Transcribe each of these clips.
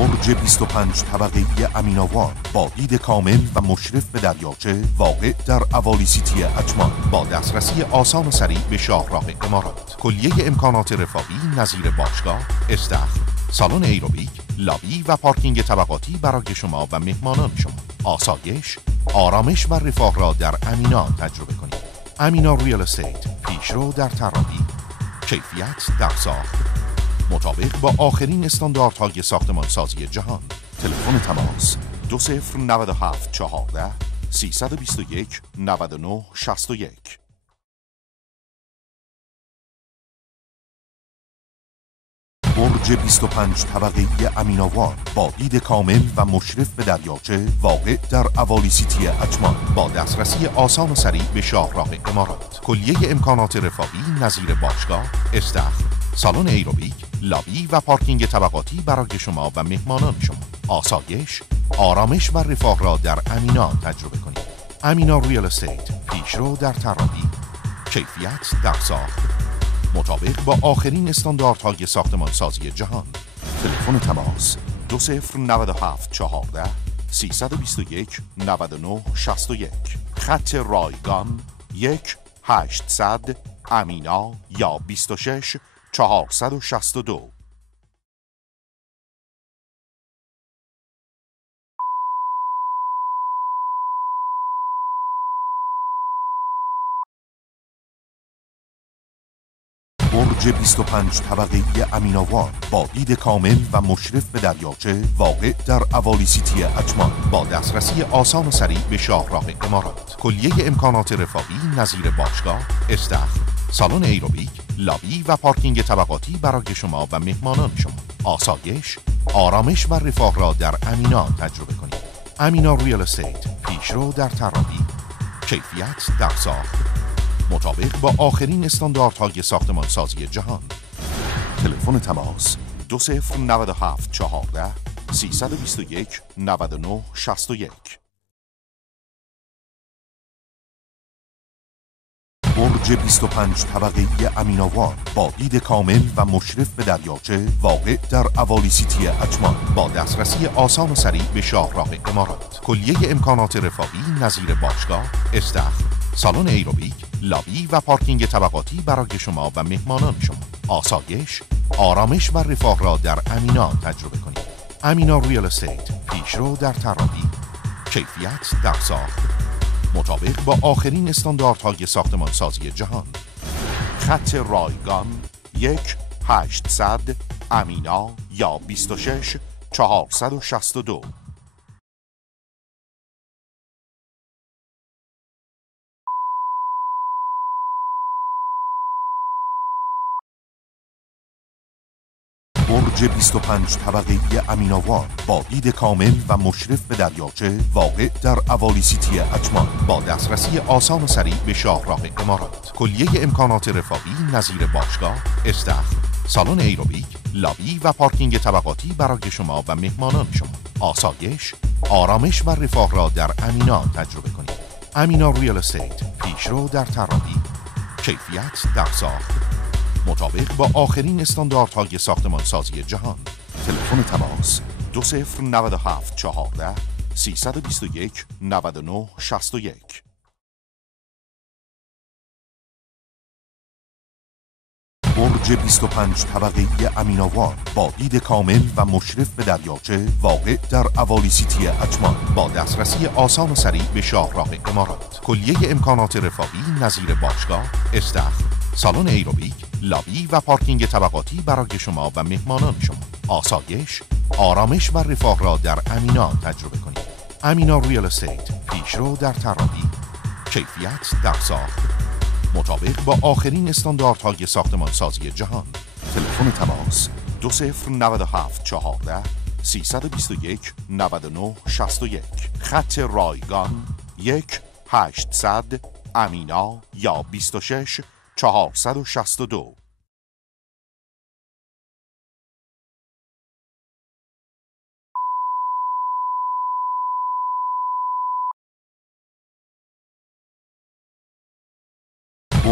برج 25 طبقه‌ای امین‌آباد با دید کامل و مشرف به دریاچه واقع در اوالی سیتی اجمان با دسترسی آسان و سریع به شاهراه امارات. کلیه امکانات رفاهی نظیر باشگاه، استخر، سالن ایروبیک، لابی و پارکینگ طبقاتی برای شما و مهمانان شما. آسایش، آرامش و رفاه را در امینا تجربه کنید. امینا ریال استیت، پیشرو در طراحی، کیفیت در ساخت، مطابق با آخرین استانداردهای ساختمانسازی جهان. تلفن تماس 2097 14 321 99 61. برج 25 طبقه‌ای امین‌آباد با دید کامل و مشرف به دریاچه واقع در اوالی سیتی اجمان با دسترسی آسان و سریع به شاهراه امارات. کلیه امکانات رفاهی نظیر باشگاه، استخر، سالن ایروبیک، لابی و پارکینگ طبقاتی برای شما و مهمانان شما. آسایش، آرامش و رفاه را در امینا تجربه کنید. امینا ریال استیت، پیشرو در طراحی، کیفیت در ساخت، مطابق با آخرین استانداردهای ساختمانسازی جهان. تلفن تماس 2097 14 321 99 61. خط رایگان 1-800 امینا یا 26 462. برج 25 طبقه‌ای امین‌آباد با دید کامل و مشرف به دریاچه واقع در اوالی سیتی اجمان با دسترسی آسان و سریع به شاهراه امارات. کلیه امکانات رفاهی نظیر باشگاه، استخر، سالن ایروبیک، لابی و پارکینگ طبقاتی برای شما و مهمانان شما. آسایش، آرامش و رفاه را در امینا تجربه کنید. امینا ریال استیت، پیشرو در طراحی، کیفیت در ساخت، مطابق با آخرین استانداردهای ساختمانسازی جهان. تلفن تماس 2097 14 321 99 61. برج 25 طبقه‌ای امین‌آباد با دید کامل و مشرف به دریاچه واقع در اوالی سیتی اجمان با دسترسی آسان و سریع به شاهراه امارات. کلیه امکانات رفاهی نظیر باشگاه، استخر، سالن ایروبیک، لابی و پارکینگ طبقاتی برای شما و مهمانان شما. آسایش، آرامش و رفاه را در امینا تجربه کنید. امینا ریال استیت، پیشرو در طراحی، کیفیت در ساخت، مطابق با آخرین استانداردهای ساختمانسازی جهان. خط رایگان 1-800 امینا یا 26 462. برج 25 طبقه‌ای امین‌آباد با دید کامل و مشرف به دریاچه واقع در اوالی سیتی اجمان با دسترسی آسان و سریع به شاهراه امارات. کلیه امکانات رفاهی نظیر باشگاه، استخر، سالن ایروبیک، لابی و پارکینگ طبقاتی برای شما و مهمانان شما. آسایش، آرامش و رفاه را در امینا تجربه کنید. امینا ریال استیت، پیشرو در طراحی، کیفیت در ساخت، مطابق با آخرین استانداردهای ساختمانسازی جهان. تلفن تماس 2097 14 321 99 61. برج 25 طبقه‌ای امین‌آباد با دید کامل و مشرف به دریاچه واقع در اوالی سیتی اجمان با دسترسی آسان و سریع به شاهراه امارات. کلیه امکانات رفاهی نظیر باشگاه، استخر، سالن ایروبیک، لابی و پارکینگ طبقاتی برای شما و مهمانان شما. آسایش، آرامش و رفاه را در امینا تجربه کنید. امینا ریال استیت، پیشرو در طراحی، کیفیت در ساخت، مطابق با آخرین استانداردهای ساختمانسازی جهان. تلفن تماس 2097 14 321 99 61. خط رایگان 1-800 امینا یا 26 462.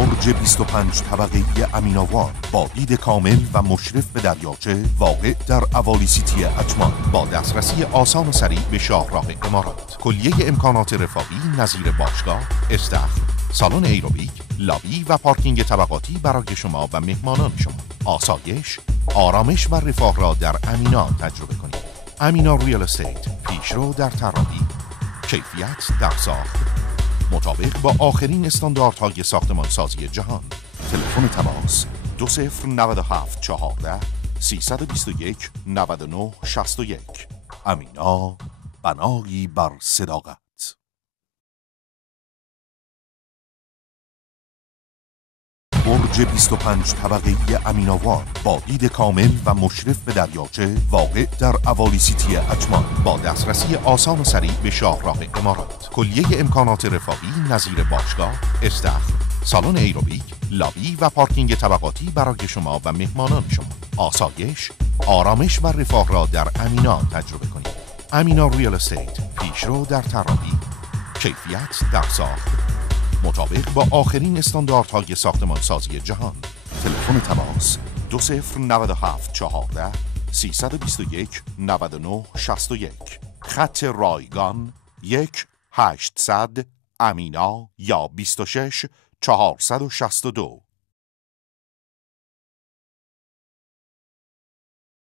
برج 25 طبقه‌ای امین‌آباد با دید کامل و مشرف به دریاچه واقع در اوالی سیتی اجمان با دسترسی آسان و سریع به شاهراه امارات. کلیه امکانات رفاهی نظیر باشگاه، استخر، سالن ایروبیک، لابی و پارکینگ طبقاتی برای شما و مهمانان شما. آسایش، آرامش و رفاه را در امینا تجربه کنید. امینا ریال استیت، پیشرو در طراحی، کیفیت در ساخت، مطابق با آخرین استانداردهای ساختمانسازی جهان. تلفن تماس 2097 14 321 99 61. امینا، بنایی بر صداقت. برج 25 طبقه‌ای امین‌آباد با دید کامل و مشرف به دریاچه واقع در اوالی سیتی اجمان با دسترسی آسان و سریع به شاهراه امارات. کلیه امکانات رفاهی نظیر باشگاه، استخر، سالن ایروبیک، لابی و پارکینگ طبقاتی برای شما و مهمانان شما. آسایش، آرامش و رفاه را در امینا تجربه کنید. امینا ریال استیت، پیشرو در طراحی، کیفیت در ساخت، مطابق با آخرین استانداردهای ساختمانسازی جهان. تلفن تماس 2097 14 321 99 61. خط رایگان 1-800 امینا یا 26 462.